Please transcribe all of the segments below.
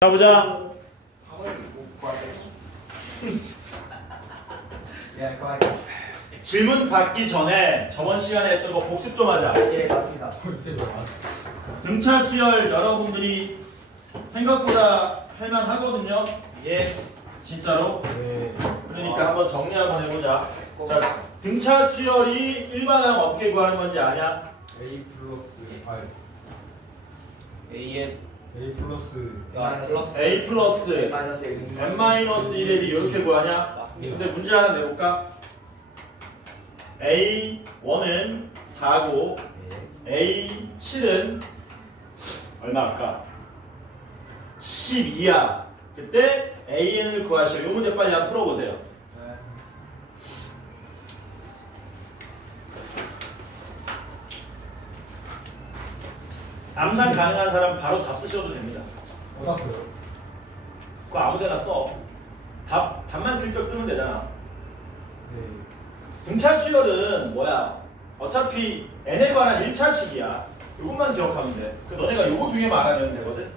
가보자. 질문 받기 전에 저번 시간에 했던 거 복습 좀 하자. 예, 맞습니다. 등차 수열 여러분들이 생각보다 할만하거든요. 예, 진짜로. 그러니까 한번 정리 한번 해보자. 자, 등차 수열이 일반항 어떻게 구하는 건지 아냐? A 플러스 8 A에 A 플러스 A 플러스 N-1 N-1이 이렇게 구하냐? 맞습니다. 근데 문제 하나 내볼까? A1은 4고 A7은 얼마일까? 12야. 그때 AN을 구하시오. 이 문제 빨리 한번 풀어보세요. 암산 가능한 사람 바로 답 쓰셔도 됩니다. 얻었어요. 그거 아무데나 써. 답만 슬쩍 쓰면 되잖아. 네. 등차 수열은 뭐야? 어차피 n에 관한 1차식이야. 이것만 기억하면 돼. 그 너네가 요거 두 개만 알아내면 되거든.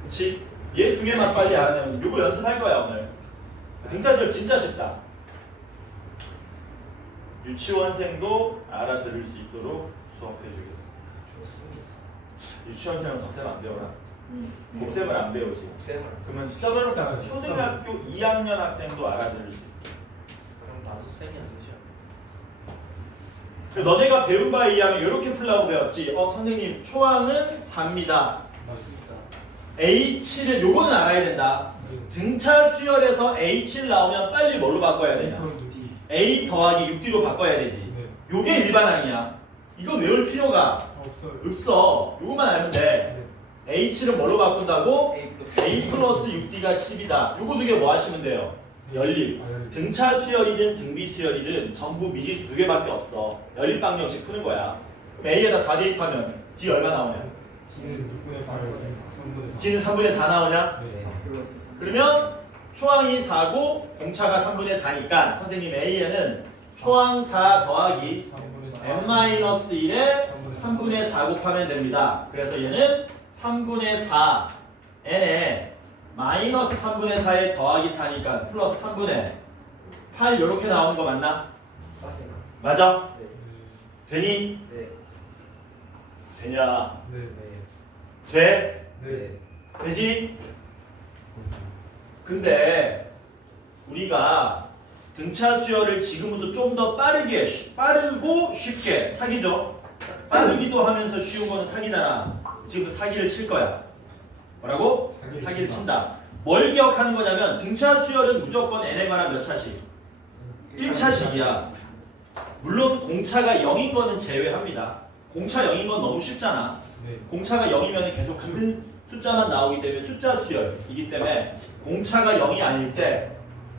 그렇지? 얘 두 개만 빨리 알아내면 요거 연습할 거야 오늘. 등차 수열 진짜 쉽다. 유치원생도 알아들을 수 있도록 수업해 주겠어. 좋습니다. 유치원생은 덧셈 안 배워라. 곱셈을 안 배우지. 곱셈을. 그러면 숫자별로 따라 초등학교 2학년 학생도 알아들을 수 있게. 그럼 나도 쌤이 안 되죠. 너네가 배운 바에 의하면 이렇게 풀라고 배웠지. 선생님 초항은 4입니다. 맞습니다. A7은 요거는 알아야 된다. 등차 수열에서 A7 나오면 빨리 뭘로 바꿔야 되냐? A 더하기 6D로 바꿔야 되지. 요게 일반항이야. 이거 외울 필요가 없어. 요거만 알면 돼. A7은 뭘로 바꾼다고? A 플러스 6D가 10이다. 요거 두 개 뭐 하시면 돼요? 연립. 등차 수열이든 등비 수열이든 전부 미지수 두 개밖에 없어. 연립 방정식 푸는 거야. 그럼 A에다 4 대입하면 D 얼마 나오냐? D는 6분의 4, 3분의 4. D는 3분의 4 나오냐? 네. 그러면 초항이 4고 공차가 3분의 4니까 선생님 A에는 초항 4 더하기 N-1에 3분의 4 곱하면 됩니다. 그래서 얘는 3분의 4 N에 마이너스 3분의 4에 더하기 4니까 플러스 3분의 8 이렇게 나오는 거 맞나? 맞습니다. 맞아? 네. 되니? 네. 되냐? 네. 돼? 네. 되지? 근데 우리가 등차 수열을 지금부터 좀 더 빠르고 쉽게 사기죠. 빠르기도 하면서 쉬운 거는 사기잖아. 지금부터 사기를 칠 거야. 뭐라고? 사기를 친다. 뭘 기억하는 거냐면 등차 수열은 무조건 n에 관한 몇 차식? 1차식이야. 물론 공차가 0인 거는 제외합니다. 공차 0인 건 너무 쉽잖아. 네. 공차가 0이면 계속 같은 숫자만 나오기 때문에 숫자 수열이기 때문에 공차가 0이 아닐 때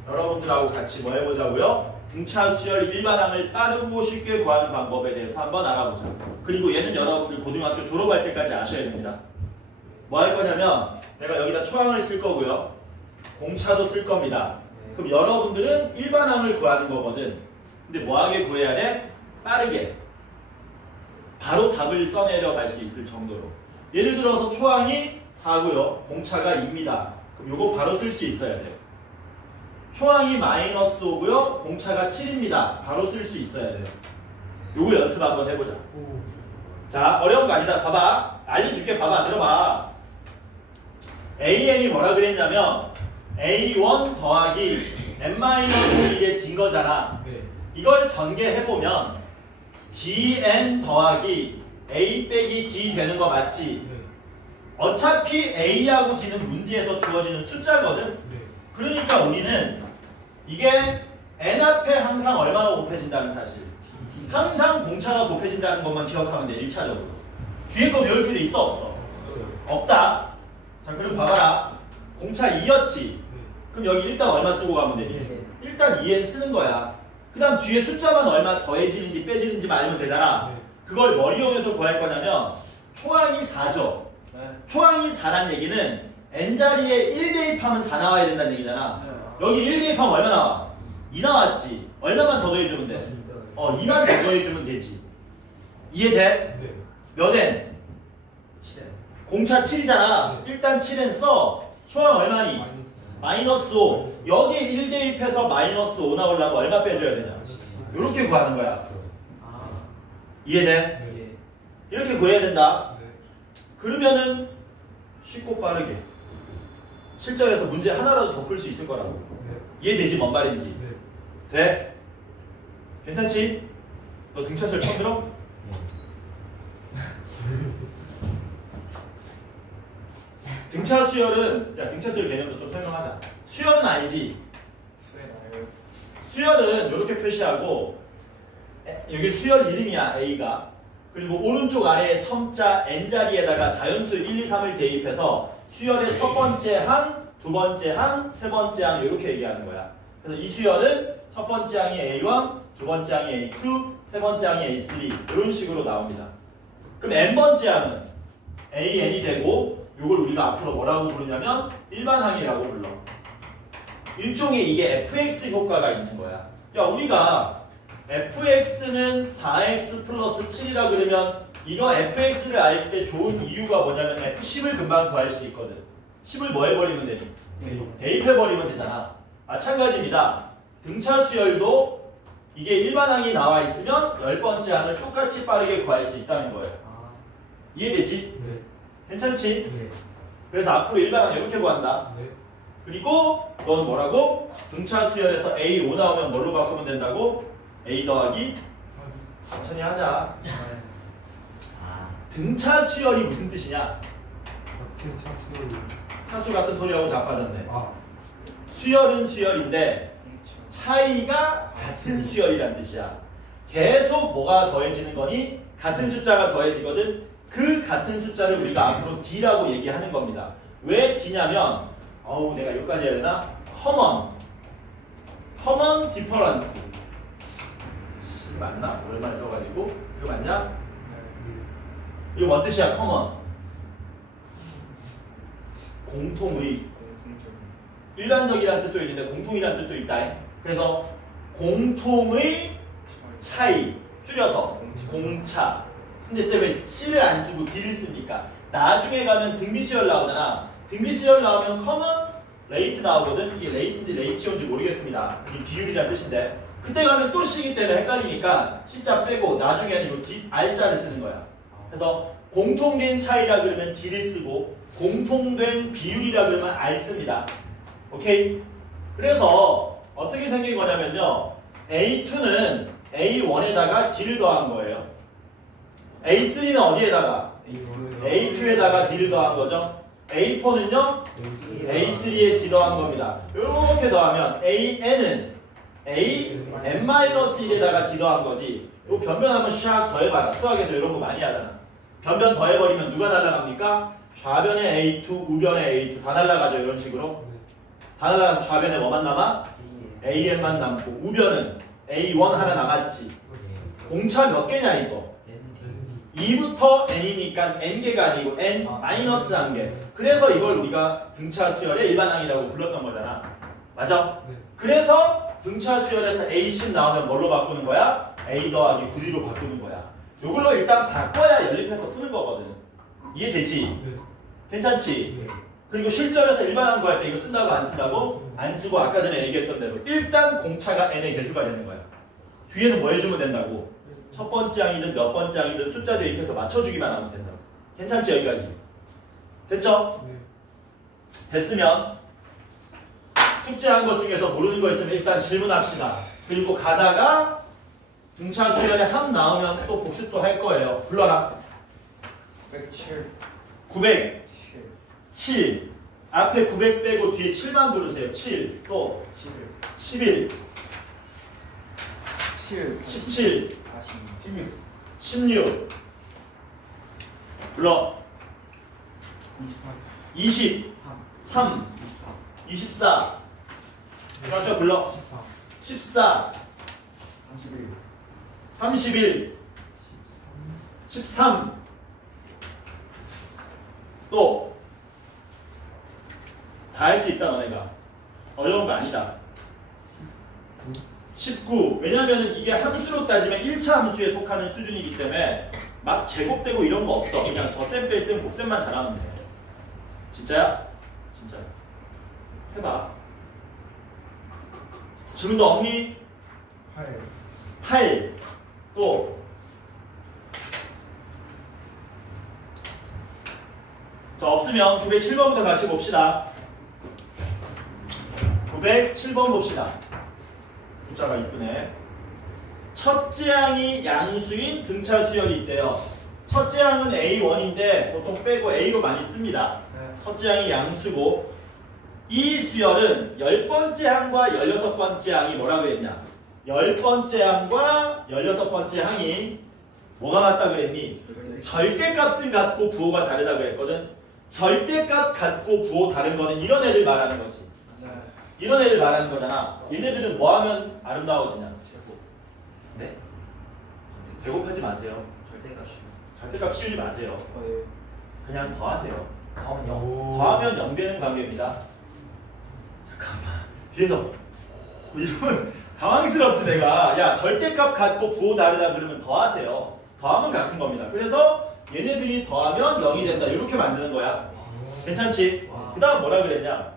여러분들하고 같이 뭐 해보자고요? 등차 수열 일반항을 빠르고 쉽게 구하는 방법에 대해서 한번 알아보자. 그리고 얘는 여러분들 고등학교 졸업할 때까지 아셔야 됩니다. 뭐 할 거냐면 내가 여기다 초항을 쓸 거고요. 공차도 쓸 겁니다. 그럼 여러분들은 일반항을 구하는 거거든. 근데 뭐하게 구해야 돼? 빠르게. 바로 답을 써내려갈 수 있을 정도로. 예를 들어서 초항이 4고요. 공차가 2입니다. 그럼 요거 바로 쓸 수 있어야 돼요. 초항이 마이너스 5고요. 공차가 7입니다. 바로 쓸 수 있어야 돼요. 요거 연습 한번 해보자. 자, 어려운 거 아니다. 봐봐. 알려줄게. 봐봐. 들어봐. AN이 뭐라 그랬냐면 A1 더하기 N-1에 딘 거잖아. 네. 이걸 전개해보면 DN 더하기 A 빼기 D 되는 거 맞지? 네. 어차피 A하고 D는 문제에서 주어지는 숫자거든? 네. 그러니까 우리는 이게 N 앞에 항상 얼마가 곱해진다는 사실. 항상 공차가 곱해진다는 것만 기억하면 돼, 1차적으로. 뒤에 거 외울 필요 있어, 없어? 없다. 자, 그럼 봐봐라. 공차 2였지? 그럼 여기 일단 얼마 쓰고 가면 되니? 일단 2n 쓰는 거야. 그 다음 뒤에 숫자만 얼마 더해지는지 빼지는지 알면 되잖아. 그걸 뭘 이용해서 구할 거냐면 초항이 4죠. 초항이 4란 얘기는 n자리에 1 대입하면 4 나와야 된다는 얘기잖아. 여기 1 대입하면 얼마 나와? 2 나왔지. 얼마만 더 더해주면 돼? 2만 더 더해주면 되지. 이해돼? 네. 몇 n? 7. 공차 7이잖아. 일단 7n 써. 초항 얼마니? 마이너스 5. 여기 1 대입해서 마이너스 5 나오려면 얼마 빼줘야 되냐? 이렇게 구하는 거야. 아, 이해돼? 예. 이렇게 구해야 된다. 네. 그러면은 쉽고 빠르게 실전에서 문제 하나라도 더 풀 수 있을 거라고. 네. 이해되지? 뭔 말인지. 네. 돼? 괜찮지? 너 등차수열 처음 들어? 등차 수열은, 야, 등차 수열 개념도 좀 설명하자. 수열은 알지? 수에 나요. 수열은 이렇게 표시하고, 여기 수열 이름이야, A가. 그리고 오른쪽 아래에 첨자 N자리에다가 자연수 1, 2, 3을 대입해서 수열의 첫 번째 항, 두 번째 항, 세 번째 항 이렇게 얘기하는 거야. 그래서 이 수열은 첫 번째 항이 A1, 두 번째 항이 A2, 세 번째 항이 A3 이런 식으로 나옵니다. 그럼 N번째 항은 AN이 되고 이걸 우리가 앞으로 뭐라고 부르냐면 일반항이라고 불러. 일종의 이게 fx 효과가 있는 거야. 야, 우리가 fx는 4x 플러스 7이라 그러면 이거 fx를 알 때 좋은 이유가 뭐냐면 f10을 금방 구할 수 있거든. 10을 뭐 해버리면 되지? 대입해버리면 되잖아. 마찬가지입니다. 등차 수열도 이게 일반항이 나와 있으면 10번째 항을 똑같이 빠르게 구할 수 있다는 거예요. 아, 이해되지? 네. 괜찮지? 네. 그래서 앞으로 일반항 이렇게 구한다. 네. 그리고 너는 뭐라고? 등차 수열에서 A5 나오면 뭘로 바꾸면 된다고? A 더하기 천천히 하자. 등차 수열이 무슨 뜻이냐? 같은 차수. 차수 같은 소리하고 자빠졌네. 아. 수열은 수열인데 차이가 같은 수열이란 뜻이야. 계속 뭐가 더해지는 거니? 같은 숫자가 더해지거든. 그 같은 숫자를 우리가 앞으로 D라고 얘기하는 겁니다. 왜 D냐면 내가 여기까지 해야 되나? common difference. 맞나? 오랜만에 써가지고 이거 맞냐? 이거 뭔 뜻이야? common. 공통의. 공통점. 일반적이라는 뜻도 있는데 공통이라는 뜻도 있다. 그래서 공통의 차이 줄여서 공차. 근데 왜 C를 안 쓰고 D를 씁니까? 나중에 가면 등비수열 나오잖아. 등비수열 나오면 common rate 나오거든. 이게 rate인지 ratio인지 모르겠습니다. 이 비율이라는 뜻인데 그때 가면 또 C이기 때문에 헷갈리니까 C자 빼고 나중에는 이 D, R자를 쓰는 거야. 그래서 공통된 차이라 그러면 D를 쓰고 공통된 비율이라 그러면 R 씁니다. 오케이? 그래서 어떻게 생긴 거냐면요. A2는 A1에다가 D를 더한 거예요. A3는 어디에다가? A2에다가 D를 더한 거죠. A4는요? A3에 D 더한 겁니다. 이렇게 더하면 AN은 AN-1에다가 D 더한 거지. 요 변변 한번 샥 더해봐라. 수학에서 이런 거 많이 하잖아. 변변 더해버리면 누가 날아갑니까? 좌변에 A2, 우변에 A2 다 날아가죠. 이런 식으로. 다 날아가서 좌변에 뭐만 남아? AN만 남고 우변은 A1 하나 남았지. 공차 몇 개냐 이거? 2부터 n이니까 n개가 아니고 n 마이너스 1개. 그래서 이걸 우리가 등차 수열의 일반항이라고 불렀던 거잖아. 맞아? 네. 그래서 등차 수열에서 A10 나오면 뭘로 바꾸는 거야? A 더하기 9D로 바꾸는 거야. 이걸로 일단 바꿔야 연립해서 푸는 거거든. 이해되지? 네. 괜찮지? 네. 그리고 실전에서 일반항 구할 때 이거 쓴다고 안 쓴다고? 안 쓰고 아까 전에 얘기했던 대로 일단 공차가 n의 개수가 되는 거야. 뒤에서 뭐 해주면 된다고? 첫 번째 항이든 몇 번째 항이든 숫자 대입해서 맞춰주기만 하면 된다고. 괜찮지 여기까지? 됐죠? 네. 됐으면 숙제한 것 중에서 모르는 거 있으면 일단 질문합시다. 그리고 가다가 등차 수열에 함 나오면 또 복습도 할 거예요. 불러라. 107. 907. 앞에 900 빼고 뒤에 7만 부르세요. 7. 또 11. 7. 17. 16. 16. 불러. 23. 24. 쫙쫙 불러. 14. 31. 13. 또 다 할 수 있다 너네가. 어려운 거 아니다. 19. 왜냐면 이게 함수로 따지면 1차 함수에 속하는 수준이기 때문에 막 제곱되고 이런 거 없어. 그냥 덧셈, 뺄셈, 곱셈만 잘하면 돼. 진짜야? 진짜야. 해봐. 질문도 없니? 8. 8. 또 자, 없으면 907번부터 같이 봅시다. 907번 봅시다. 숫자가 이쁘네. 첫째 항이 양수인 등차 수열이 있대요. 첫째 항은 A1인데 보통 빼고 A로 많이 씁니다. 첫째 항이 양수고 이 수열은 10번째 항과 16번째 항이 뭐라 그랬냐? 10번째 항과 16번째 항이 뭐가 같다 그랬니? 절대값은 같고 부호가 다르다 그랬거든. 절대값 같고 부호 다른 거는 이런 애들 말하는 거지. 이런 애들 말하는 거잖아. 얘네들은 뭐 하면 아름다워지냐? 제곱. 네? 제곱하지 마세요. 절대값 씌우지 마세요. 네. 그냥 더하세요. 다음은 더하면 0 되는 관계입니다. 잠깐만. 뒤에서 이러면 당황스럽지 내가. 야, 절대값 같고 부호 다르다 그러면 더하세요. 더하면 같은 겁니다. 그래서 얘네들이 더하면 0이 된다. 이렇게 만드는 거야. 괜찮지? 그 다음 뭐라 그랬냐?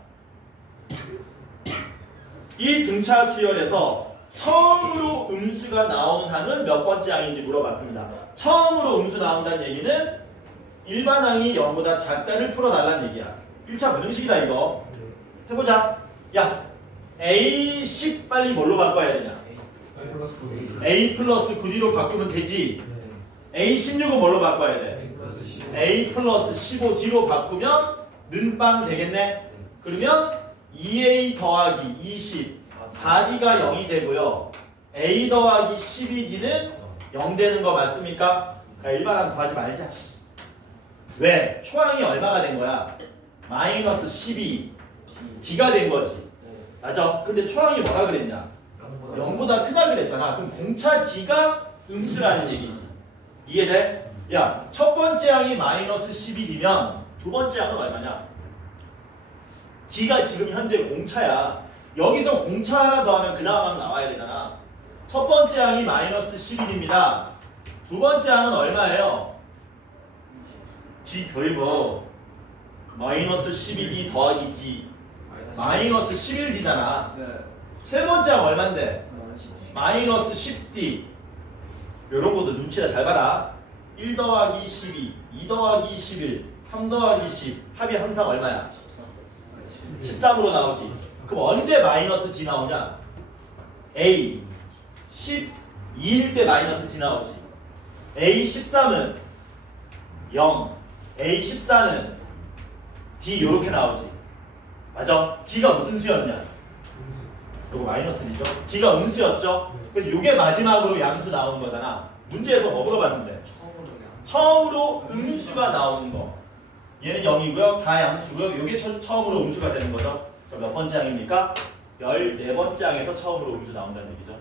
이 등차 수열에서 처음으로 음수가 나오는 항은 몇 번째 항인지 물어봤습니다. 처음으로 음수 나온다는 얘기는 일반 항이 0보다 작다를 풀어달라는 얘기야. 1차 부등식이다 이거. 해보자. 야, A10 빨리 뭘로 바꿔야 되냐? A 플러스 A 플러스 9D로 바꾸면 되지. A16은 뭘로 바꿔야 돼? A 플러스 15. A 플러스 15D로 바꾸면 는빵 되겠네? 그러면 2A 더하기 20, 4D가 0이 되고요. A 더하기 12D는 0 되는 거 맞습니까? 야, 일반항 구하지 말자. 왜? 초항이 얼마가 된 거야? 마이너스 12, D가 된 거지. 맞아? 근데 초항이 뭐라 그랬냐? 0보다 크다 그랬잖아. 그럼 공차 D가 음수라는 얘기지. 이해돼? 야, 첫 번째 항이 마이너스 12D면 두 번째 항은 얼마냐? D가 지금 현재 공차야. 여기서 공차 하나 더하면 그 다음 항 나와야 되잖아. 첫 번째 항이 마이너스 11입니다. 두 번째 항은 얼마예요? D 더이버 마이너스 12D 더하기 D 마이너스 11D잖아. 세 번째 항 얼만데? 마이너스 10D. 요런 것도 눈치가 잘 봐라. 1 더하기 12, 2 더하기 11, 3 더하기 10 합이 항상 얼마야? 13으로 나오지. 그럼 언제 마이너스 D 나오냐? A 12일 때 마이너스 D 나오지. A 13은 0, A 14는 D 요렇게 나오지. 맞아? D가 무슨 수였냐? 요거 마이너스 D죠? D가 음수였죠? 그래서 요게 마지막으로 양수 나오는 거잖아. 문제에서 뭐 물어봤는데? 처음으로 음수가 나오는 거. 얘는 0이고요. 다 양수고요. 요게 처음으로 음수가 되는 거죠. 그럼 몇 번째 항입니까? 14번째 항에서 처음으로 음수 나온다는 얘기죠.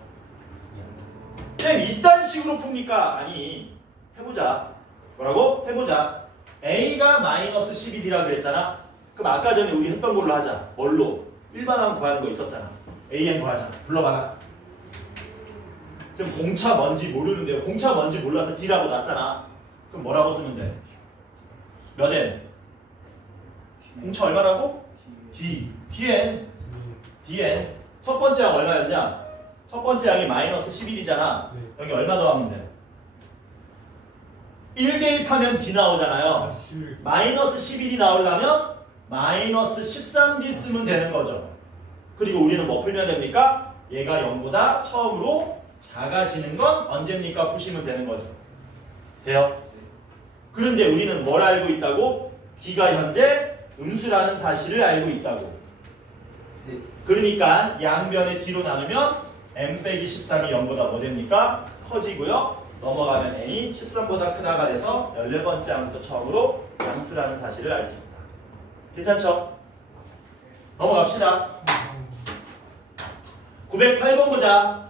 쌤, 이딴 식으로 풉니까? 아니, 해보자. 뭐라고? 해보자. A가 마이너스 12D라 그랬잖아. 그럼 아까 전에 우리 했던 걸로 하자. 뭘로? 일반항 구하는 거 있었잖아. AN 구하자. 불러봐라. 쌤, 공차 뭔지 모르는데요. 공차 뭔지 몰라서 D라고 놨잖아. 그럼 뭐라고 쓰면 돼? 몇 N? 공차 얼마라고? D. DN. DN. 첫 번째 항 얼마였냐? 첫 번째 항이 마이너스 11이잖아. 여기 얼마 더하면 돼? 1 대입하면 D 나오잖아요. 마이너스 11이 나오려면 마이너스 13D 쓰면 되는 거죠. 그리고 우리는 뭐 풀면 됩니까? 얘가 0보다 처음으로 작아지는 건 언제입니까? 푸시면 되는 거죠. 돼요? 그런데 우리는 뭘 알고 있다고? D가 현재 음수라는 사실을 알고 있다고. 그러니까 양변의 D로 나누면 M 빼기 13이 0보다 뭐 됩니까? 커지고요. 넘어가면 N이 13보다 크다가 돼서 14번째 항부터 처음으로 양수라는 사실을 알 수 있다. 괜찮죠? 넘어갑시다. 908번 보자.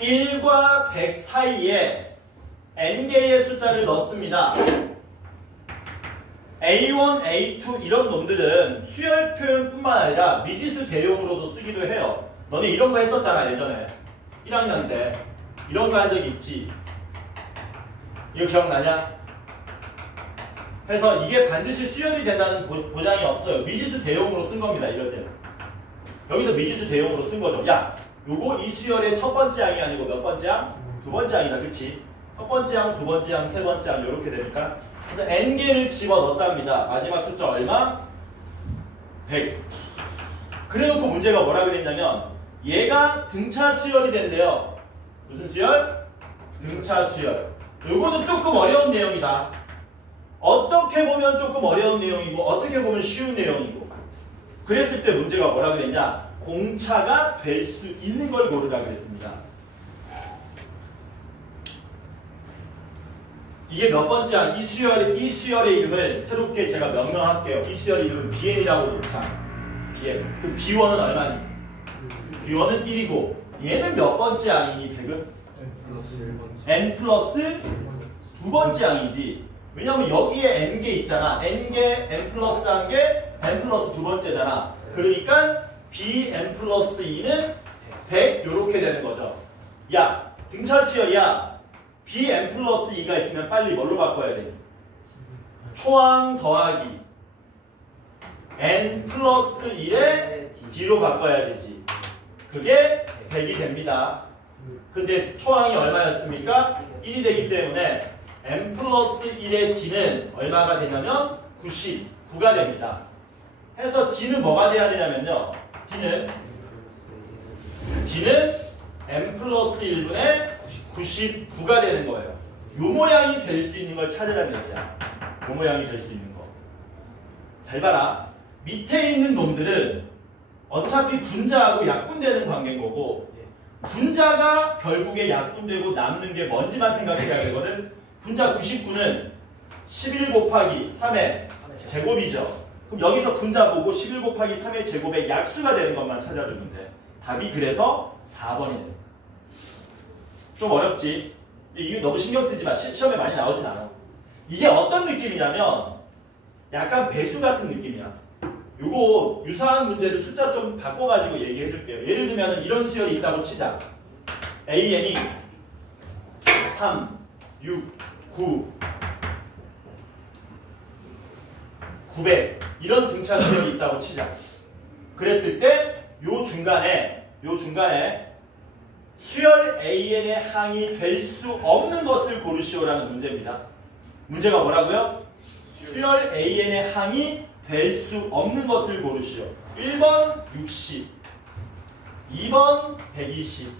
1과 100 사이에 n개의 숫자를 넣습니다. A1, A2 이런 놈들은 수열 표현뿐만 아니라 미지수 대용으로도 쓰기도 해요. 너네 이런 거 했었잖아 예전에 1학년 때 이런 거 한 적 있지? 이거 기억나냐? 해서 이게 반드시 수열이 된다는 보장이 없어요. 미지수 대용으로 쓴 겁니다. 이럴 때는. 여기서 미지수 대용으로 쓴 거죠. 야, 요거 이 수열의 첫 번째 항이 아니고 몇 번째 항? 두 번째 항이다. 그치? 첫 번째 항, 두 번째 항, 세 번째 항 이렇게 되니까 그래서 n개를 집어넣었답니다. 마지막 숫자 얼마? 100. 그래놓고 문제가 뭐라 그랬냐면 얘가 등차 수열이 된대요. 무슨 수열? 등차 수열. 요거는 조금 어려운 내용이다. 어떻게 보면 조금 어려운 내용이고 어떻게 보면 쉬운 내용이고 그랬을 때 문제가 뭐라 그랬냐? 공차가 될 수 있는 걸 고르라 그랬습니다. 이게 몇 번째 항? 이 수열의 이름을 새롭게 제가 명명할게요. 이 수열의 이름은 BN이라고 놓자. BN. 그 B1은 얼마니? B1은 1이고 얘는 몇 번째 항이니? 100은? N 플러스 두 번째 항이지. 왜냐면 여기에 N개 있잖아. N개, N 플러스 한 개, N 플러스 두 번째잖아. 그러니까 BN 플러스 2는 100 요렇게 되는 거죠. 야, 등차 수열이야. BN 플러스 2가 있으면 빨리 뭘로 바꿔야 돼? 초항 더하기 N 플러스 1에 D로 바꿔야 되지. 그게 100이 됩니다. 근데 초항이 얼마였습니까? 1이 되기 때문에 N 플러스 1의 D는 얼마가 되냐면 99가 됩니다. 해서 D는 뭐가 돼야 되냐면요. D는 N 플러스 1분의 99가 되는 거예요. 요 모양이 될 수 있는 걸 찾으라는 얘기야. 요 모양이 될 수 있는 거. 잘 봐라. 밑에 있는 놈들은 어차피 분자하고 약분되는 관계인 거고 분자가 결국에 약분되고 남는 게 뭔지만 생각해야 되거든. 분자 99는 11 곱하기 3의 제곱이죠. 그럼 여기서 분자 보고 11 곱하기 3의 제곱의 약수가 되는 것만 찾아주면 돼. 답이 그래서 4번이 돼. 좀 어렵지? 이거 너무 신경 쓰지 마. 시험에 많이 나오진 않아. 이게 어떤 느낌이냐면 약간 배수 같은 느낌이야. 요거 유사한 문제를 숫자 좀 바꿔가지고 얘기해 줄게요. 예를 들면 이런 수열이 있다고 치자. AN이 3, 6, 9, 900 이런 등차 수열이 있다고 치자. 그랬을 때 요 중간에 수열 AN의 항이 될 수 없는 것을 고르시오라는 문제입니다. 문제가 뭐라고요? 수열 AN의 항이 될 수 없는 것을 고르시오. 1번 60, 2번 120,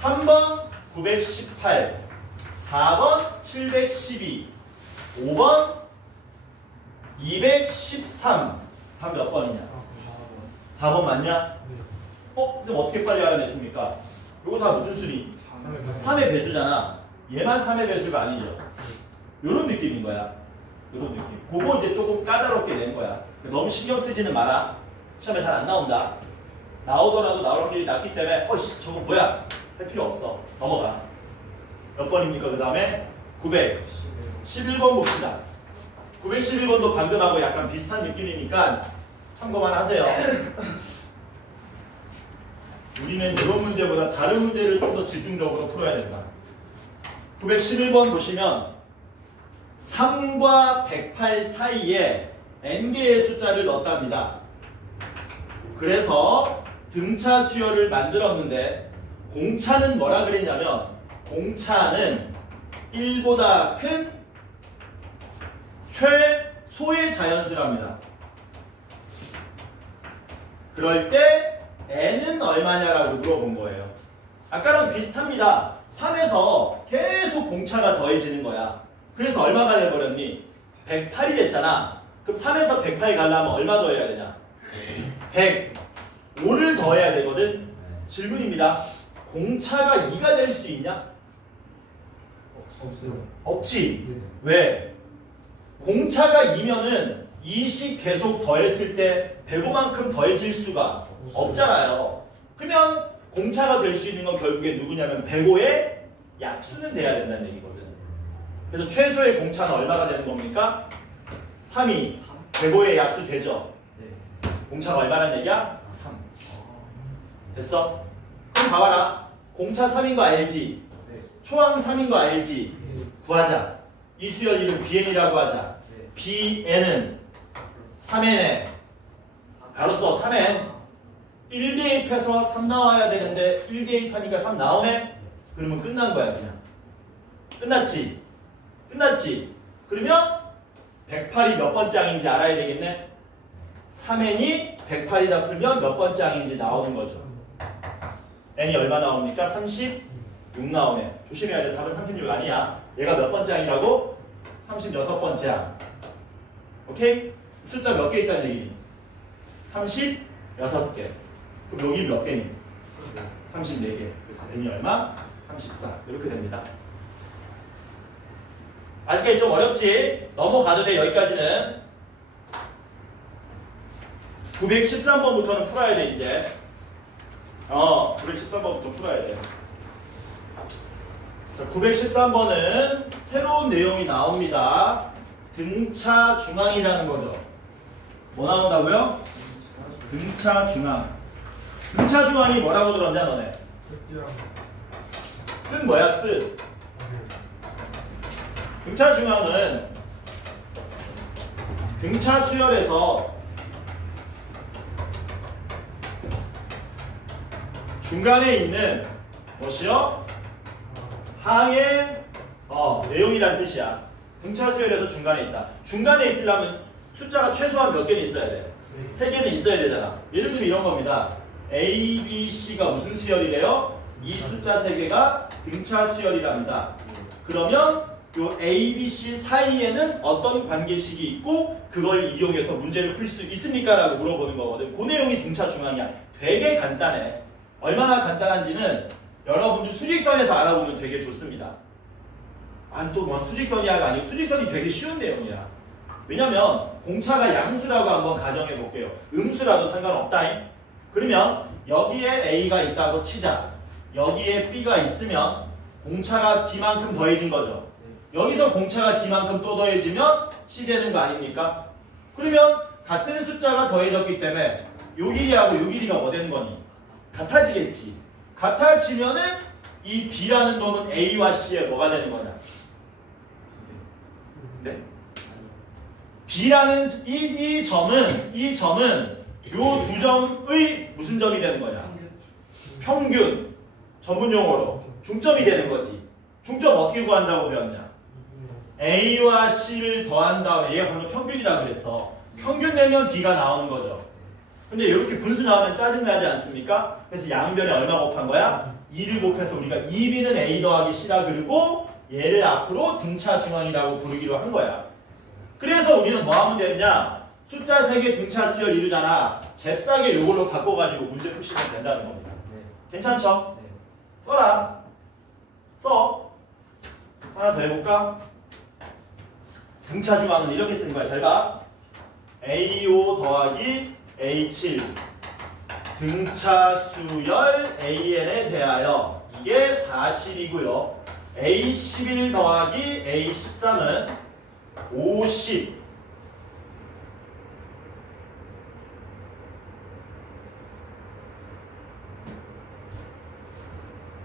3번 918, 4번 712, 5번 213. 답 몇 번이냐? 4번 맞냐? 선생님 어떻게 빨리 알아냈습니까? 이거 다 무슨 수리? 3의 배수잖아. 얘만 3의 배수가 아니죠. 요런 느낌인 거야. 요런 느낌. 그거 이제 조금 까다롭게 된 거야. 너무 신경 쓰지는 마라. 시험에 잘 안 나온다. 나오더라도 나올 확률이 낮기 때문에 저거 뭐야? 할 필요 없어. 넘어가. 몇 번입니까? 그 다음에 911번 봅시다. 911번도 방금하고 약간 비슷한 느낌이니까 참고만 하세요. 우리는 이런 문제보다 다른 문제를 좀 더 집중적으로 풀어야 된다. 911번 보시면 3과 108 사이에 n개의 숫자를 넣었답니다. 그래서 등차 수열을 만들었는데 공차는 뭐라 그랬냐면 공차는 1보다 큰 최소의 자연수랍니다. 그럴 때 n은 얼마냐라고 물어본 거예요. 아까랑 비슷합니다. 3에서 계속 공차가 더해지는 거야. 그래서 얼마가 돼버렸니? 108이 됐잖아. 그럼 3에서 108 가려면 얼마 더해야 되냐? 105를 더해야 되거든. 질문입니다. 공차가 2가 될 수 있냐? 없어요. 없지. 네. 왜? 공차가 2면은 2씩 계속 더했을 때 105만큼 더해질 수가 없잖아요. 그러면 공차가 될 수 있는 건 결국에 누구냐면 105의 약수는 돼야 된다는 얘기거든. 그래서 최소의 공차는 얼마가 되는 겁니까? 3이 105의 약수 되죠? 네. 공차가 얼마라는 얘기야? 3. 됐어? 그럼 봐봐라. 공차 3인 거 알지? 네. 초항 3인 거 알지? 구하자. 이 수열 이름 BN이라고 하자. 네. bn은 3n에 바로 써 3n 1대입해서 3 나와야 되는데 1대입하니까 3 나오네? 그러면 끝난 거야 그냥. 끝났지? 끝났지? 그러면 108이 몇 번째 항인지 알아야 되겠네? 3n이 108이다 풀면 몇 번째 항인지 나오는 거죠. n이 얼마 나옵니까? 36 나오네. 조심해야 돼. 답은 36 아니야. 얘가 몇 번째 항이라고? 36번째 항. 오케이? 숫자 몇 개 있다는 얘기니? 36개. 그럼 여기 몇 개니? 34개. 그래서 n이 얼마? 34. 이렇게 됩니다. 아직까지 좀 어렵지? 넘어가도 돼. 여기까지는. 913번부터는 풀어야 돼 이제. 913번부터 풀어야 돼. 자, 913번은 새로운 내용이 나옵니다. 등차 중앙이라는 거죠. 뭐 나온다고요? 등차 중앙. 등차 중앙이 뭐라고 들었냐 너네? 뜻 뭐야 뜻? 등차 중앙은 등차 수열에서 중간에 있는 무엇이요? 항의 내용이란 뜻이야. 등차 수열에서 중간에 있다. 중간에 있으려면 숫자가 최소한 몇 개는 있어야 돼? 3개는 있어야 되잖아. 예를 들면 이런 겁니다. A, B, C가 무슨 수열이래요? 이 숫자 3개가 등차 수열이랍니다. 그러면 요 A, B, C 사이에는 어떤 관계식이 있고 그걸 이용해서 문제를 풀 수 있습니까? 라고 물어보는 거거든. 그 내용이 등차 중앙이야. 되게 간단해. 얼마나 간단한지는 여러분들 수직선에서 알아보면 되게 좋습니다. 아니 또 뭔 수직선이야가 아니고 수직선이 되게 쉬운 내용이야. 왜냐면 공차가 양수라고 한번 가정해 볼게요. 음수라도 상관없다잉. 그러면 여기에 A가 있다고 치자. 여기에 B가 있으면 공차가 D만큼 더해진 거죠. 여기서 공차가 D만큼 또 더해지면 C 되는 거 아닙니까? 그러면 같은 숫자가 더해졌기 때문에 요 길이하고 요 길이가 뭐 되는 거니? 같아지겠지. 같아지면은 이 B라는 놈은 A와 C에 뭐가 되는 거냐? 네? B라는 이 점은 요 두 점의 무슨 점이 되는 거냐? 평균. 전문 용어로 중점이 되는 거지. 중점 어떻게 구한다고 배웠냐? A와 C를 더한 다음에 얘가 방금 평균이라고 그랬어. 평균 내면 B가 나오는 거죠. 근데 이렇게 분수 나오면 짜증나지 않습니까? 그래서 양변에 얼마 곱한 거야? 2를 곱해서 우리가 2B는 A 더하기 C라 그러고 얘를 앞으로 등차 중앙이라고 부르기로 한 거야. 그래서 우리는 뭐 하면 되느냐? 숫자 3개 등차 수열 이루잖아. 잽싸게 이걸로 바꿔가지고 문제 푸시면 된다는 겁니다. 괜찮죠? 써라. 써. 하나 더 해볼까? 등차 중앙은 이렇게 쓰는 거야. 잘 봐. A5 더하기 A7 등차 수열 AN에 대하여 이게 40이고요. A11 더하기 A13은 50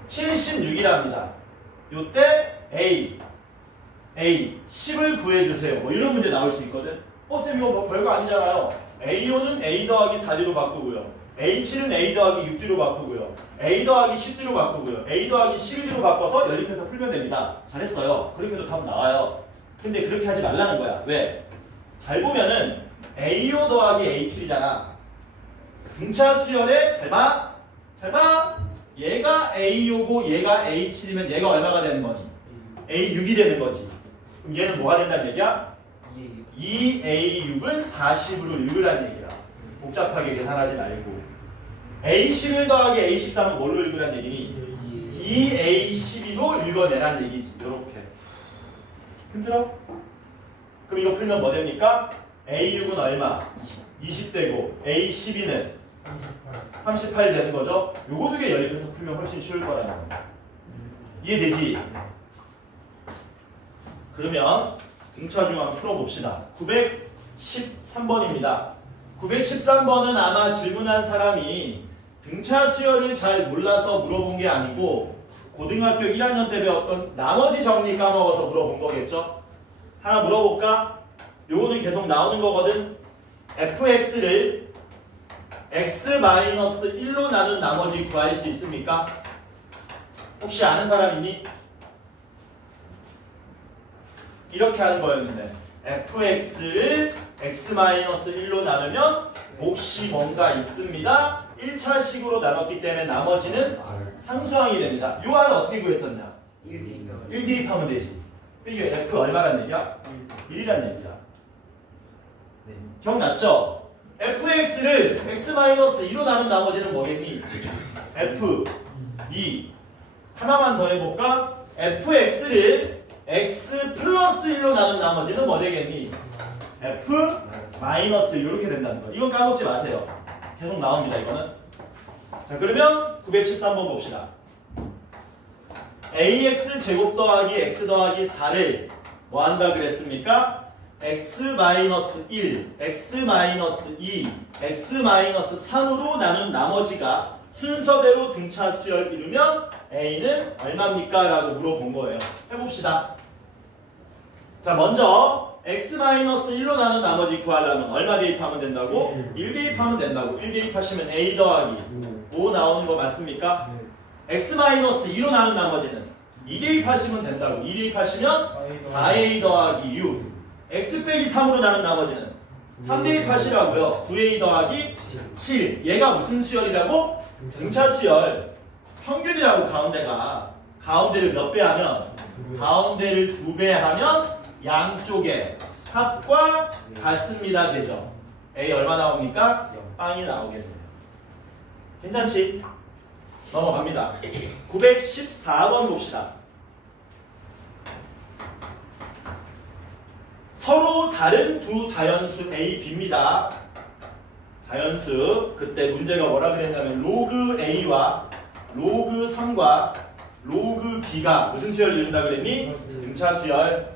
76이랍니다. 요때 A 10을 구해주세요. 뭐 이런 문제 나올 수 있거든. 쌤 이거 뭐 별거 아니잖아요. A5는 A 더하기 4D로 바꾸고요. A7은 A 더하기 6D로 바꾸고요. A 더하기 10D로 바꾸고요. A 더하기 12D로 바꿔서 연립해서 풀면 됩니다. 잘했어요. 그렇게 해도 답 나와요. 근데 그렇게 하지 말라는 거야. 왜? 잘 보면은 A5 더하기 A7이잖아. 등차 수열에 잘 봐. 잘 봐. 얘가 A5고 얘가 A7이면 얘가 얼마가 되는 거니? A6이 되는 거지. 그럼 얘는 뭐가 된다는 얘기야? 2A6은 40으로 읽으란 얘기야. 복잡하게 계산하지 말고. A11 더하기 A13은 뭘로 읽으란 얘기니? 2A12로 읽어내란 얘기지. 요렇게. 힘들어? 그럼 이거 풀면 뭐 됩니까? A6은 얼마? 20되고 A12는 38 되는 거죠? 요거 두 개 연립해서 풀면 훨씬 쉬울 거라는 거. 이해되지? 그러면 등차 중앙 풀어봅시다. 913번입니다. 913번은 아마 질문한 사람이 등차 수열을 잘 몰라서 물어본 게 아니고 고등학교 1학년 때 배웠던 나머지 정리 까먹어서 물어본 거겠죠? 하나 물어볼까? 요거는 계속 나오는 거거든. fx를 x-1로 나눈 나머지 구할 수 있습니까? 혹시 아는 사람 있니? 이렇게 하는 거였는데 fx를 x-1로 나누면 몫이 뭔가 있습니다. 1차식으로 나눴기 때문에 나머지는 상수항이 됩니다. 요 알을 어떻게 구했었냐? 1 대입하면 되지. 이게 f 얼마란 얘기야? 1이란 얘기야. 기억났죠? fx를 x-2로 나눈 나머지는 뭐겠니? f2 하나만 더 해볼까? fx를 x+1로 나눈 나머지는 뭐 되겠니? f- 이렇게 된다는 거예요. 이건 까먹지 마세요. 계속 나옵니다. 이거는. 자, 그러면 913번 봅시다. ax 제곱 더하기 x 더하기 4를 뭐 한다 그랬습니까? x-1, x-2, x-3으로 나눈 나머지가 순서대로 등차 수열 이루면 a는 얼마입니까? 라고 물어본 거예요. 해봅시다. 자, 먼저 x-1로 나눈 나머지 구하려면 얼마 대입하면 된다고? 1 대입하면 된다고. 1 대입하시면 a 더하기 5 나오는 거 맞습니까? x-2로 나눈 나머지는 2 대입하시면 된다고. 2 대입하시면 4a 더하기 6. x 빼기 3으로 나눈 나머지는 3 대입하시라고요. 9a 더하기 7. 얘가 무슨 수열이라고? 등차 수열. 평균이라고 가운데가. 가운데를 몇 배 하면? 가운데를 2배 하면 양쪽에 합과 같습니다 되죠. a 얼마 나옵니까? 빵이 나오겠네요. 괜찮지? 넘어갑니다. 914번 봅시다. 서로 다른 두 자연수 a, b입니다. 자연수 그때 문제가 뭐라 그랬냐면 로그 a와 로그 3과 로그 b가 무슨 수열을 이룬다 그랬니? 등차 수열.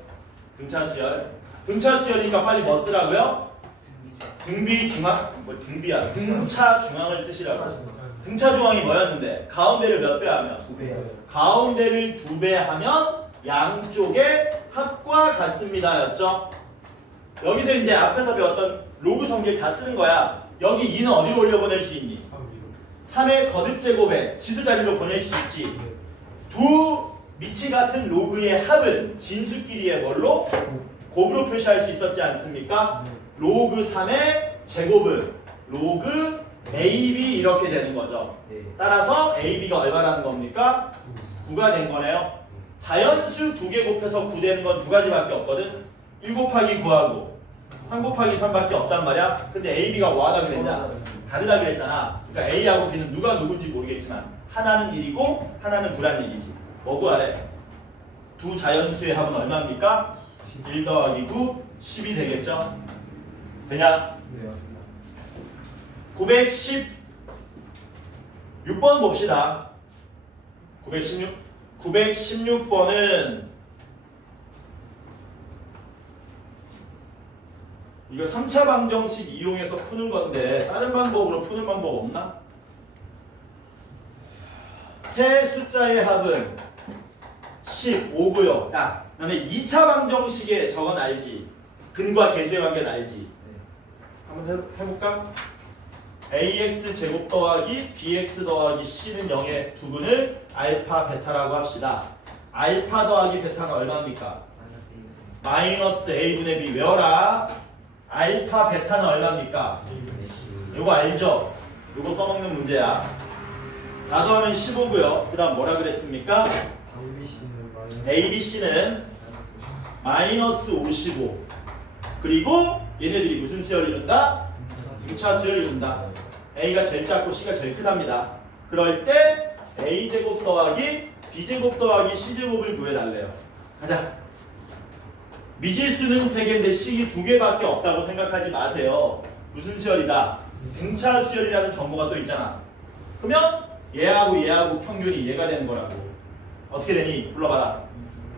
등차 수열. 등차 수열이니까 빨리 뭐 쓰라고요? 등비 중앙 뭐 등비야. 등차 중앙을 쓰시라고. 등차 중앙이 뭐였는데? 가운데를 몇 배 하면? 2배. 가운데를 2배 하면 양쪽의 합과 같습니다 였죠? 여기서 이제 앞에서 배웠던 로그 성질 다 쓰는 거야. 여기 2는 어디로 올려보낼 수 있니? 3의 거듭제곱에 지수자리로 보낼 수 있지. 두 밑이 같은 로그의 합은 진수끼리의 뭘로? 곱으로 표시할 수 있었지 않습니까? 로그 3의 제곱은 로그 AB 이렇게 되는 거죠. 따라서 AB가 얼마라는 겁니까? 9가 된 거네요. 자연수 2개 곱해서 9 되는 건 2가지밖에 없거든. 1 곱하기 9하고 3 곱하기 3밖에 없단 말이야. 근데 AB가 뭐하다 그랬냐? 다르다 그랬잖아. 그러니까 A하고 B는 누가 누군지 모르겠지만 하나는 1이고 하나는 9란 얘기지. 뭐 구하래? 두 자연수의 합은 얼마입니까? 1 더하기 9, 10이 되겠죠? 되냐? 네, 맞습니다. 916번 봅시다. 916번은 이거 3차 방정식 이용해서 푸는 건데 다른 방법으로 푸는 방법 없나? 세 숫자의 합은 15고요. 야, 너네 2차 방정식에 저건 알지? 근과 계수의 관계는 알지? 한번 해볼까? ax 제곱 더하기 bx 더하기 c는 0의 두근을 알파 베타라고 합시다. 알파 더하기 베타는 얼마입니까? 마이너스 a분의 b. 외워라. 알파 베타는 얼마입니까? 이거 알죠? 이거 써먹는 문제야. 다 더하면 15고요. 그 다음 뭐라 그랬습니까? ABC는 마이너스 55. 그리고 얘네들이 무슨 수열을 이룬다? 등차 수열을 이룬다. A가 제일 작고 C가 제일 크답니다. 그럴 때 A제곱 더하기 B제곱 더하기 C제곱을 구해달래요. 가자. 미지수는 3개인데 C이 2개밖에 없다고 생각하지 마세요. 무슨 수열이다? 등차 수열이라는 정보가 또 있잖아. 그러면 얘하고 얘하고 평균이 얘가 되는 거라고. 어떻게 되니? 불러봐라.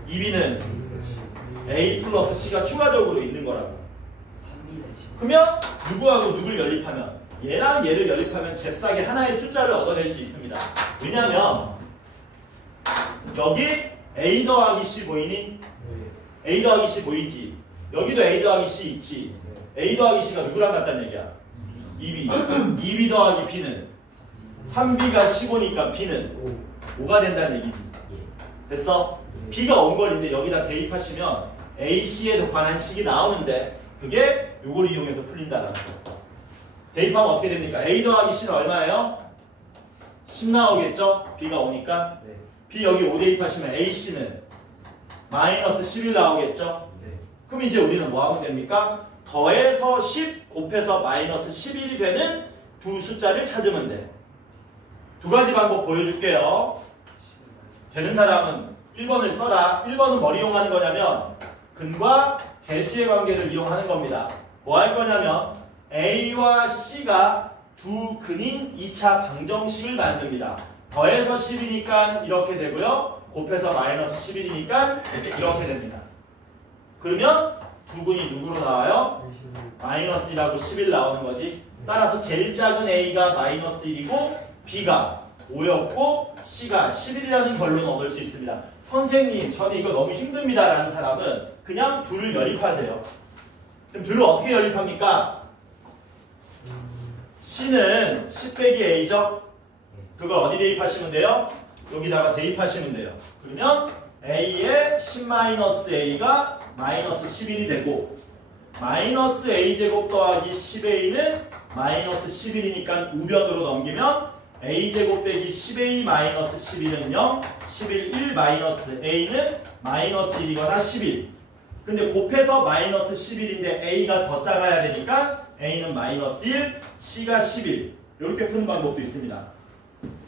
2B는 A 플러스 C가 추가적으로 있는 거라고. 그러면 누구하고 누굴 연립하면 얘랑 얘를 연립하면 잽싸게 하나의 숫자를 얻어낼 수 있습니다. 왜냐면 여기 A 더하기 C 보이니? A 더하기 C 보이지? 여기도 A 더하기 C 있지. A 더하기 C가 누구랑 같다는 얘기야? 2B. 2B 더하기 B는 3B가 15니까 B는 5가 된다는 얘기지. 됐어? B가 온 걸 이제 여기다 대입하시면 AC에 관한 식이 나오는데 그게 요걸 이용해서 풀린다는 거. 대입하면 어떻게 됩니까? A 더하기 C는 얼마예요? 10 나오겠죠? B가 오니까. B 여기 5 대입하시면 AC는 마이너스 11 나오겠죠? 그럼 이제 우리는 뭐 하면 됩니까? 더해서 10 곱해서 마이너스 11이 되는 두 숫자를 찾으면 돼. 두 가지 방법 보여줄게요. 되는 사람은 1번을 써라. 1번은 뭘 이용하는 거냐면 근과 개수의 관계를 이용하는 겁니다. 뭐 할 거냐면 A와 C가 두 근인 2차 방정식을 만듭니다. 더해서 10이니까 이렇게 되고요. 곱해서 마이너스 11이니까 이렇게 됩니다. 그러면 두 근이 누구로 나와요? 마이너스 1하고 11 나오는 거지. 따라서 제일 작은 A가 마이너스 1이고 B가 5였고 C가 11이라는 결론을 얻을 수 있습니다. 선생님, 저는 이거 너무 힘듭니다 라는 사람은 그냥 둘을 연립하세요. 그럼 둘을 어떻게 연립합니까? C는 10 빼기 A죠? 그걸 어디 대입하시면 돼요? 여기다가 대입하시면 돼요. 그러면 A의 10-A가 마이너스 11이 되고 마이너스 A제곱 더하기 10A는 마이너스 11이니까 우변으로 넘기면 A제곱 빼기 10A 마이너스 11은 0, 11, 1 마이너스 A는 마이너스 1이거나 11. 근데 곱해서 마이너스 11인데 A가 더 작아야 되니까 A는 마이너스 1, C가 11. 이렇게 푸는 방법도 있습니다.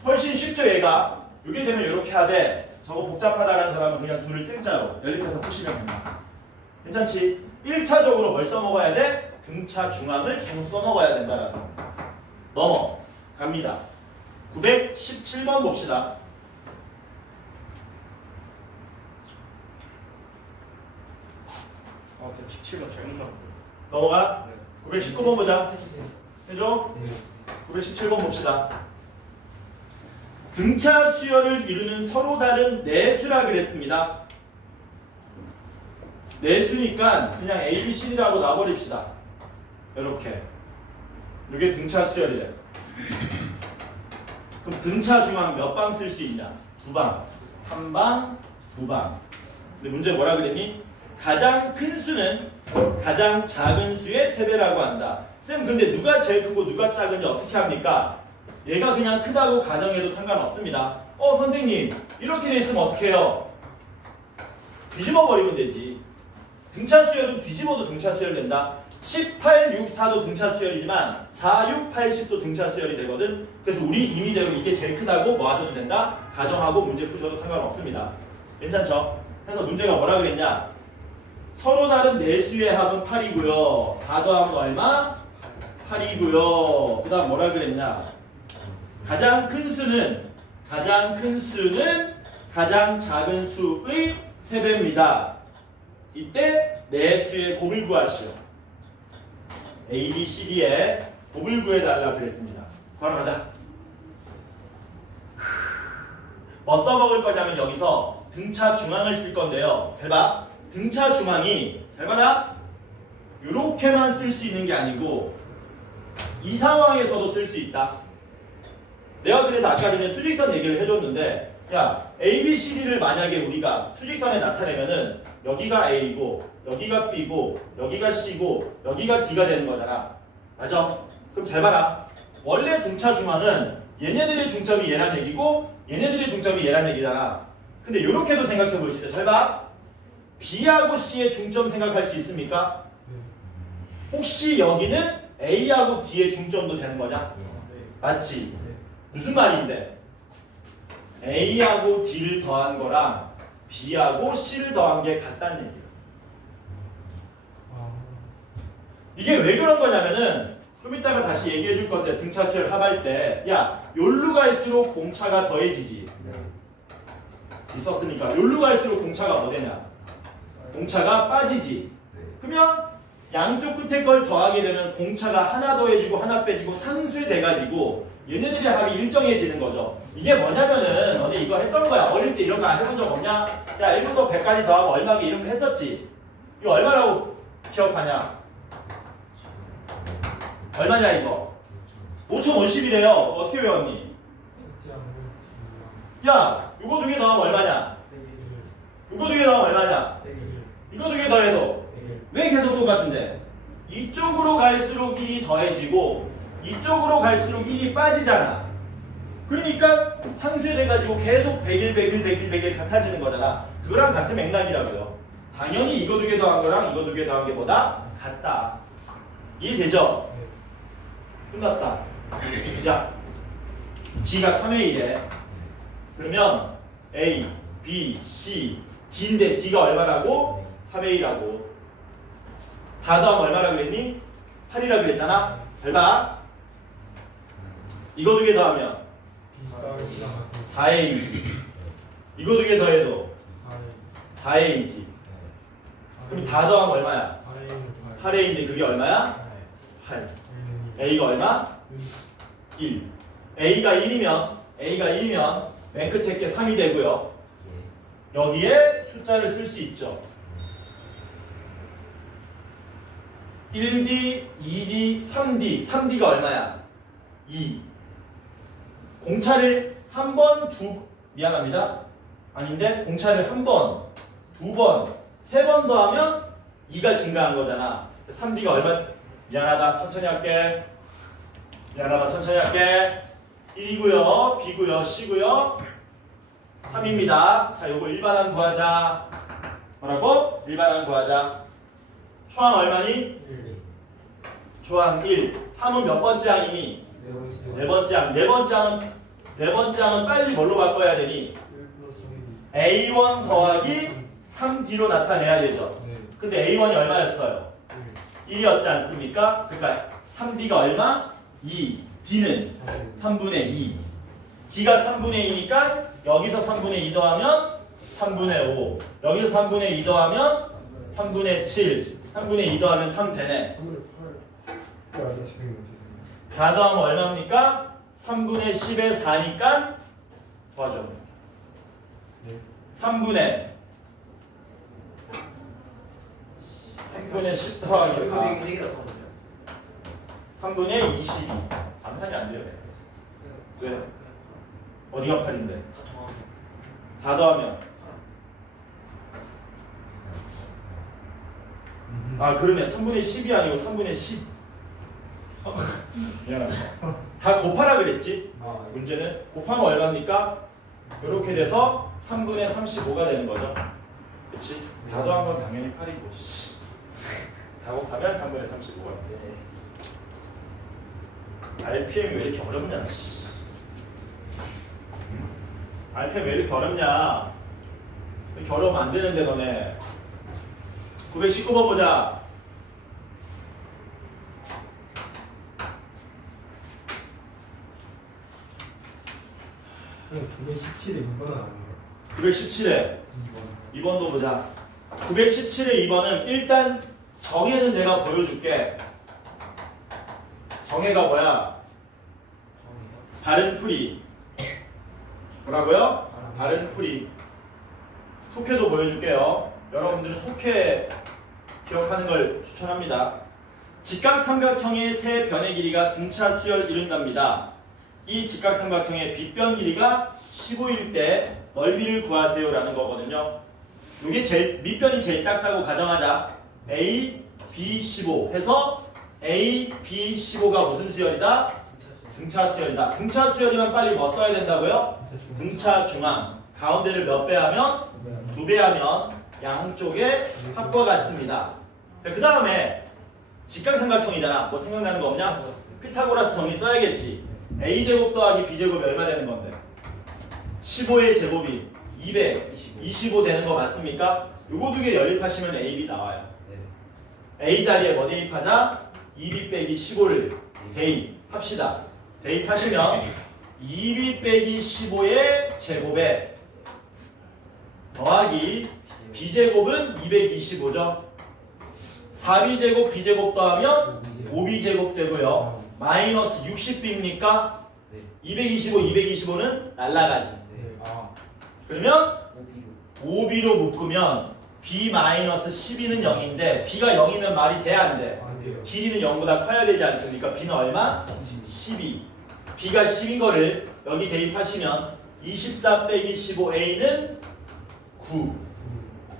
훨씬 쉽죠 얘가? 이게 되면 이렇게 하되 저거 복잡하다는 사람은 그냥 둘을 생자로 연립해서 푸시면 됩니다. 괜찮지? 1차적으로 뭘 써먹어야 돼? 등차 중앙을 계속 써먹어야 된다라는 거. 넘어갑니다. 917번 봅시다. 쌤 17번 잘못 나왔어요. 넘어가. 919번 보자. 해주세요. 해줘. 917번 봅시다. 등차 수열을 이루는 서로 다른 내수라 그랬습니다. 내수니까 그냥 A, B, C라고 놔버립시다. 이렇게. 이게 등차 수열이래. 그럼 등차 중앙 몇 방 쓸 수 있냐? 2방. 1방, 2방. 근데 문제 뭐라 그랬니? 가장 큰 수는 가장 작은 수의 3배라고 한다. 쌤 근데 누가 제일 크고 누가 작은지 어떻게 합니까? 얘가 그냥 크다고 가정해도 상관없습니다. 선생님 이렇게 돼 있으면 어떻게 해요? 뒤집어 버리면 되지. 등차 수열은 뒤집어도 등차 수열 된다. 18, 6, 4도 등차 수열이지만 4, 6, 8, 10도 등차 수열이 되거든. 그래서 우리 임의대로 이게 제일 크다고 뭐 하셔도 된다. 가정하고 문제 푸셔도 상관없습니다. 괜찮죠? 그래서 문제가 뭐라 그랬냐? 서로 다른 내수의 합은 8이고요. 다 더하면 얼마? 8이고요. 그 다음 뭐라 그랬냐? 가장 큰 수는 가장 작은 수의 3배입니다. 이때 내수의 곱을 구하시오. A, B, C, D의 곱을 구해달라 그랬습니다. 바로 가자. 뭐 써먹을 거냐면 여기서 등차 중앙을 쓸 건데요. 잘 봐. 등차 중앙이 잘 봐라. 이렇게만 쓸 수 있는 게 아니고 이 상황에서도 쓸 수 있다. 내가 그래서 아까 전에 수직선 얘기를 해줬는데 야 A, B, C, D를 만약에 우리가 수직선에 나타내면은 여기가 A고 여기가 B고 여기가 C고 여기가 D가 되는 거잖아. 맞아? 그럼 잘 봐라. 원래 등차 중앙은 얘네들의 중점이 얘란 얘기고 얘네들의 중점이 얘란 얘기잖아. 근데 이렇게도 생각해 볼 수 있다. 잘 봐. B하고 C의 중점 생각할 수 있습니까? 혹시 여기는 A하고 D의 중점도 되는 거냐? 맞지? 무슨 말인데? A하고 D를 더한 거랑 B하고 C를 더한 게 같다는 얘기예요. 이게 왜 그런 거냐면은 좀 이따가 다시 얘기해 줄 건데 등차 수열 합할 때 야, 요로 갈수록 공차가 더해지지. 있었으니까 요로 갈수록 공차가 뭐 되냐? 공차가 빠지지. 그러면 양쪽 끝에 걸 더하게 되면 공차가 하나 더해지고 하나 빼지고 상쇄 돼가지고 얘네들의 합이 일정해지는 거죠. 이게 뭐냐면은 너네 이거 했던 거야. 어릴 때 이런 거 안 해본 적 없냐? 야 1부터 100까지 더하면 얼마게 이런 거 했었지. 이거 얼마라고 기억하냐? 얼마냐 이거? 5,050이래요. 어떻게 외웠니? 야, 이거 두 개 더하면 얼마냐? 이거 두 개 더하면 얼마냐? 이거 두 개 더해도 왜 계속 똑같은데? 이쪽으로 갈수록 1이 더해지고 이쪽으로 갈수록 1이 빠지잖아. 그러니까 상쇄돼가지고 계속 100일 같아지는 거잖아. 그거랑 같은 맥락이라고요. 당연히 이거 두 개 더한 거랑 이거 두 개 더한 게 뭐다? 같다. 이해되죠? 끝났다. 야, G가 3의 1에 그러면 A, B, C, D인데 D가 얼마라고? 3의 1하고 다 더하면 얼마라 그랬니? 8이라 그랬잖아. 잘 봐. 이거 두 개 더하면 4의 2지. 이거 두 개 더해도 4의 2지. 그럼 다 더하면 얼마야? 8의 2인데 그게 얼마야? 8. A가 얼마? 1. A가 1이면 맨 끝에 게 3이 되고요. 여기에 숫자를 쓸 수 있죠. 1D, 2D, 3D. 3D가 얼마야? 2. 공차를 한 번, 미안합니다. 아닌데 공차를 한 번, 두 번, 세 번 더하면 2가 증가한 거잖아. 3D가 얼마? 미안하다. 천천히 할게. 1이고요. B고요. C고요. 3입니다. 자, 요거 일반항 구하자. 뭐라고? 일반항 구하자. 초항 얼마니? 초항 1. 3은 몇 번째 항이니? 네 번째 항. 네 번째 항은 빨리 뭘로 바꿔야 되니? A1 더하기 3D로 나타내야 되죠. 근데 A1이 얼마였어요? 1이었지 않습니까? 그러니까 3D가 얼마? 2. D는 3분의 2. D가 3분의 2니까 여기서 3분의 2 더하면 3분의 5. 여기서 3분의 2 더하면 3분의 7. 3분의 2 더하면 3 되네. 다 더하면 얼마입니까? 3분의 10에 4니까 도와줘. 3분의 10 더하기 4. 3분의 22. 암산이 안 돼요. 왜? 어디가 8인데? 다 더하면. 아, 그러네. 3분의 10이 아니고 3분의 10. 미안합니다. 다 곱하라 그랬지? 문제는 곱하면 얼마입니까? 이렇게 돼서 3분의 35가 되는 거죠. 그치? 다 더한 건 당연히 8이고. 다 곱하면 3분의 35가 돼. RPM이 왜 이렇게 어렵냐? RPM 왜 이렇게 어렵냐? 이렇게 어려우면 안 되는데 너네. 919번 보자. 그럼 917에 2번은 아니에요. 917에 2번도 보자. 917의 2번은 일단 정의는 내가 보여줄게. 정의가 뭐야? 바른 풀이. 뭐라고요? 바른 풀이. 속회도 보여줄게요. 여러분들은 속회 기억하는 걸 추천합니다. 직각삼각형의 세 변의 길이가 등차 수열 이룬답니다. 이 직각삼각형의 빗변 길이가 15일 때 넓이를 구하세요라는 거거든요. 이게 밑변이 제일 작다고 가정하자. A, B, 15 해서 A, B, 15가 무슨 수열이다? 등차 수열이다. 등차 수열이면 빨리 뭐 써야 된다고요? 등차 중앙. 가운데를 몇 배 하면? 2배 하면 양쪽의 합과 같습니다. 그 다음에 직각삼각형이잖아. 뭐 생각나는 거 없냐? 피타고라스 정리 써야겠지. A제곱 더하기 B제곱이 얼마 되는 건데? 15의 제곱이 225 되는 거 맞습니까? 요거 두 개 연립하시면 AB 나와요. A 자리에 뭐 대입하자? 2B 빼기 15를 대입합시다. 대입하시면 2B 빼기 15의 제곱에 더하기 B제곱은 225죠. 4B제곱 B제곱 더하면 5B제곱 되고요. 마이너스 60B입니까? 225, 225는 날라가지. 그러면 5B로 묶으면 b-12는 0인데 b가 0이면 말이 돼야 안 돼? 안 돼요. 길이는 0보다 커야 되지 않습니까? b는 얼마? 12. b가 10인 거를 여기 대입하시면 24 빼기 15a는 9.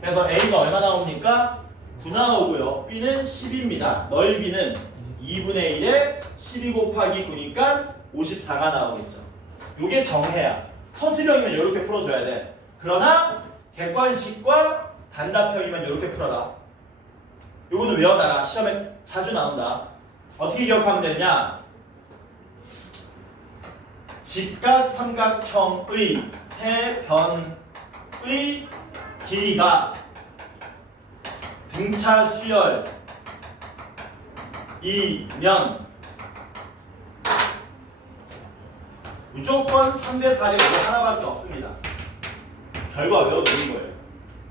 그래서 a가 얼마 나옵니까? 9 나오고요. b는 10입니다. 넓이는 2분의 1에 12 곱하기 9니까 54가 나오겠죠. 요게 정해야. 서술형이면 이렇게 풀어줘야 돼. 그러나 객관식과 단답형이면 이렇게 풀어라. 요거는 외워놔라. 시험에 자주 나온다. 어떻게 기억하면 되냐? 직각삼각형의 세 변의 길이가 등차 수열이면 무조건 3대 4대 5 하나밖에 없습니다. 결과 외워두는 거예요.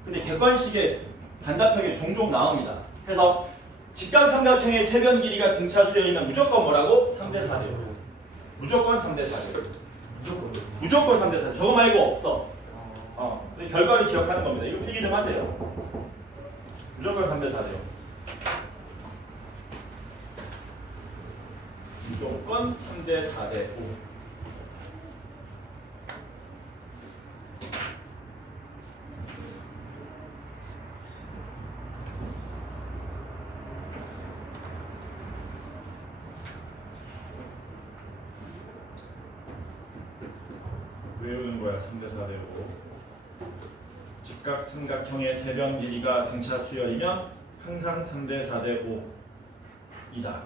근데 객관식의 단답형이 종종 나옵니다. 그래서 직각삼각형의 세 변 길이가 등차 수열이면 무조건 뭐라고? 3대 4대 5. 무조건 3대 4대 5. 무조건 3대 4대 5. 저거 말고 없어. 근데 결과를 기억하는 겁니다. 이거 필기 좀 하세요. 무조건 3대 4대 5. 무조건 3대 4대 5. 외우는 거야. 3대 4대 5. 직각삼각형의 세 변 길이가 등차 수열이면 항상 3대 4대 5이다.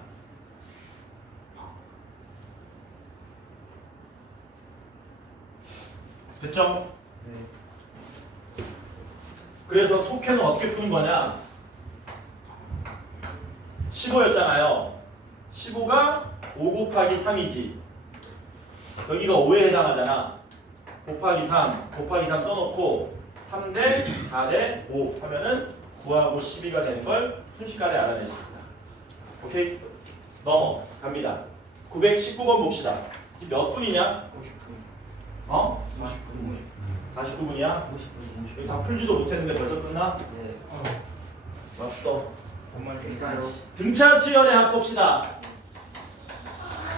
됐죠? 네. 그래서 속해는 어떻게 푸는 거냐? 15였잖아요. 15가 5 곱하기 3이지. 여기가 5에 해당하잖아. 곱하기 3 써놓고 3대 4대 5 하면은 9하고 12가 되는 걸 순식간에 알아냈습니다. 오케이? 넘어갑니다. 919번 봅시다. 지금 몇 분이냐? 50분. 어? 49분. 49분이야? 50분. 여기 다 풀지도 못했는데 벌써 끝나? 네. 맞다. 정말 줄까요? 등차 수열의 합 봅시다.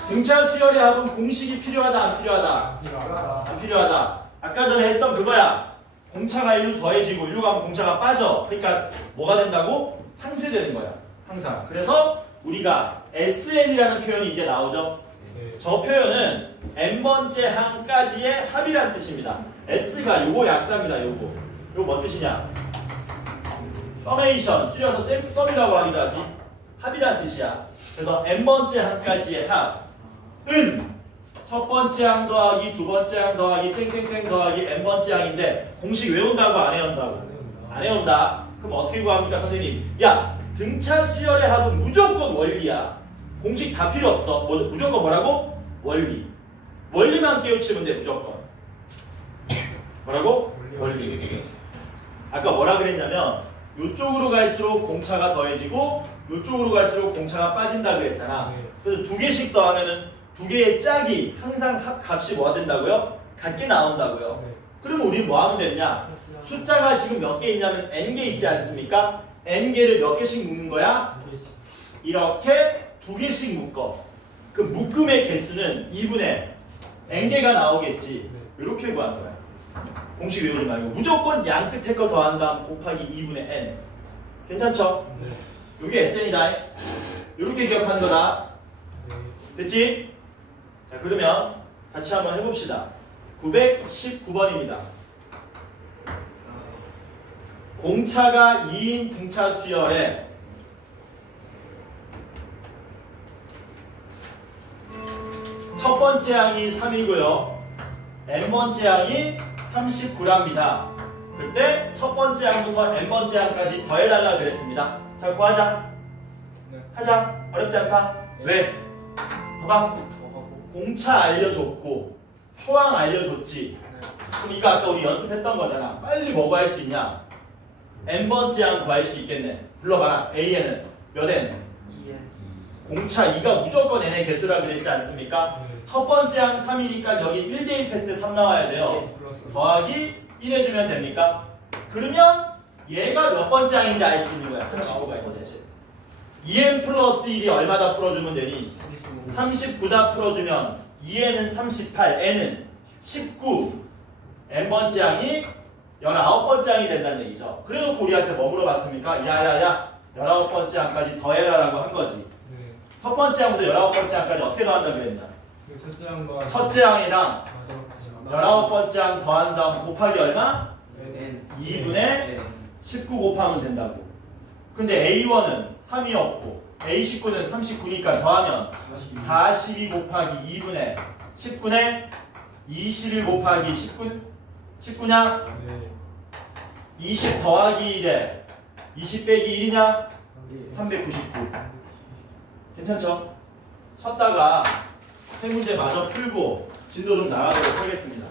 등차 수열의 합은 공식이 필요하다 안 필요하다? 안 필요하다. 아까 전에 했던 그거야. 공차가 1로 더해지고 1로 가면 공차가 빠져. 그러니까 뭐가 된다고? 상쇄되는 거야. 항상. 그래서 우리가 SN이라는 표현이 이제 나오죠. 저 표현은 n번째 항까지의 합이라는 뜻입니다. S가 요거 약자입니다. 요거 뭔 뜻이냐? 서메이션 줄여서 썸이라고 하기도 하지. 합이라는 뜻이야. 그래서 n번째 항까지의 합은 첫 번째 항 더하기 두 번째 항 더하기 땡땡땡 더하기 n번째 항인데 공식 외운다고 안 외운다고? 안 외운다. 그럼 어떻게 구합니까 선생님? 야 등차 수열의 합은 무조건 원리야. 공식 다 필요 없어. 무조건 뭐라고? 원리. 원리만 깨우치면 돼. 무조건. 뭐라고? 원리. 아까 뭐라 그랬냐면 이쪽으로 갈수록 공차가 더해지고 이쪽으로 갈수록 공차가 빠진다 그랬잖아. 그래서 두 개씩 더하면은 두 개의 짝이 항상 합값이 뭐가 된다고요? 같게 나온다고요. 그러면 우리 뭐 하면 되냐? 숫자가 지금 몇 개 있냐면 n개 있지 않습니까? n개를 몇 개씩 묶는 거야? 이렇게 두 개씩 묶어. 그 묶음의 개수는 2분의 n개가 나오겠지. 이렇게 구하는 거야. 공식 외우지 말고 무조건 양 끝에 거 더한 다음 곱하기 2분의 n. 괜찮죠? 이게 SN이다. 이렇게 기억하는 거다. 됐지? 자 그러면 같이 한번 해봅시다. 919번입니다. 공차가 2인 등차 수열에 첫 번째 항이 3이고요. n번째 항이 39랍니다. 그때 첫 번째 항부터 n번째 항까지 더해달라 그랬습니다. 자 구하자. 하자. 어렵지 않다. 왜? 봐봐. 공차 알려줬고 초항 알려줬지. 그럼 이거 아까 우리 연습했던 거잖아. 빨리 뭐 구할 수 있냐? n번째 항 구할 수 있겠네. 불러봐라. AN은 몇 n? 2n. 공차 2가 무조건 n의 개수라 그랬지 않습니까? 첫 번째 항 3이니까 여기 1 대입했을 때 3 나와야 돼요. 더하기 1 해주면 됩니까? 그러면 얘가 몇 번째 항인지 알 수 있는 거야. 35가 있고 대신 2n 플러스 1이 얼마다 풀어주면 되니? 39다 풀어주면 2n은 38, n은 19, n번째 항이 19번째 항이 된다는 얘기죠. 그래놓고 우리한테 뭐 물어봤습니까? 야야야 19번째 항까지 더해라라고 한 거지. 네. 첫 번째 항부터 19번째 항까지 어떻게 더한다 그랬냐? 그 첫째 항과 첫째 항이랑 19번째 항 더한 다음 곱하기 얼마? N 2분의 N 19 곱하면 된다고. 근데 A1은 3이었고 A19는 39니까 더하면 42 곱하기 2분의 10분의 21 곱하기 19냐? 네. 20 더하기 1에 20 빼기 1이냐? 399. 괜찮죠? 쉬었다가 세 문제 마저 풀고 진도 좀 나가도록 하겠습니다.